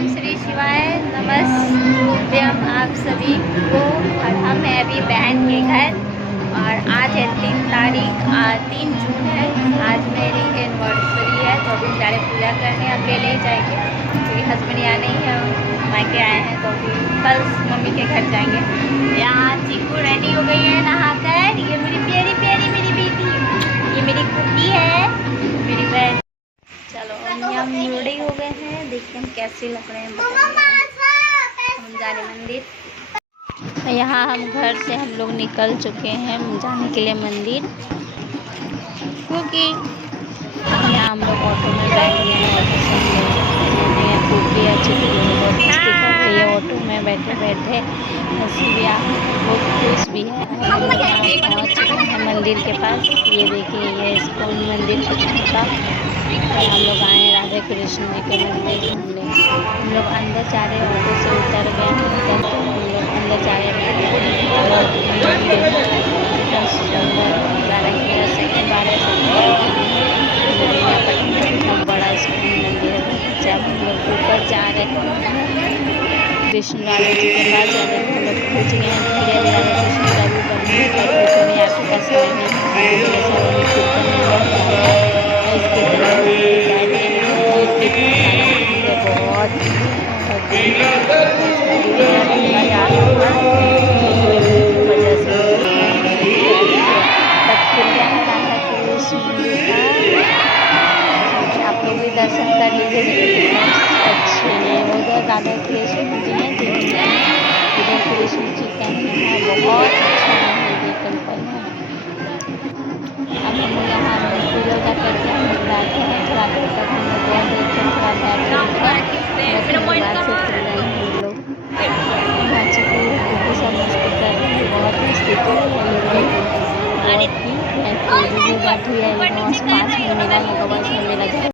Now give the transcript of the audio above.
ओम श्री शिवाय नमस्ते आप सभी को। और हम हैं अभी बहन के घर और आज है 3 जून है। आज मेरी एनिवर्सरी है तो अभी जा रहे पूजा करने। अकेले ही जाएंगे क्योंकि हस्बैंड यहाँ नहीं है, मायके आए हैं, तो अभी कल मम्मी के घर जाएंगे। यहाँ चीकू रेडी हो गई है नहाकर। ये मेरी प्यारी प्यारी मेरी बेटी, ये मेरी कुटी है, मेरी बहन। चलो हम रेडी हो गए हैं, देखते हैं हम कैसे लग रहे हैं। हम जा रहे मंदिर। यहाँ हम घर से हम लोग निकल चुके हैं जाने के लिए मंदिर, क्योंकि यहाँ हम लोग ऑटो में बैठे हैं। ऑटो से खूबी अच्छी बहुत मस्ती कर रही है ऑटो में बैठे बैठे। हंसी भी बहुत खुश भी है। हम लोग पहुँच चुके हैं मंदिर के पास। ये देखिए ये इस्कॉन मंदिर का हम लोग आए हैं राधा कृष्ण जी के मंदिर घूमने। हम लोग अंदर जा रहे हैं, ऑटो से उतर गए हैं उधर, तो हम लोग अंदर जा रहे हैं। बहुत बड़ा इस्कॉन मंदिर है। जब हम लोग ऊपर जा रहे हैं कृष्ण राधा जी के पास जा रहे हैं, हम लोग पूछ गए हैं धीरे धीरे राधा कृष्ण का भी बनने का में आपके पास आप लोग भी दर्शन कर लीजिए। अच्छे उधर राधा कृष्ण जी हैं, इधर कृष्ण जी का है, बहुत अच्छा है टेम्पल है। अब हम यहाँ पूजा करके हम लोग जाते हैं। थोड़ा देर तक हम लोग बहुत देर तक थोड़ा बैठे हम लोग सब मस्ती कर रहे हैं, बहुत मस्ती कर रहे हैं। बैठी है पास में मेला लगा हुआ, इसमें मेला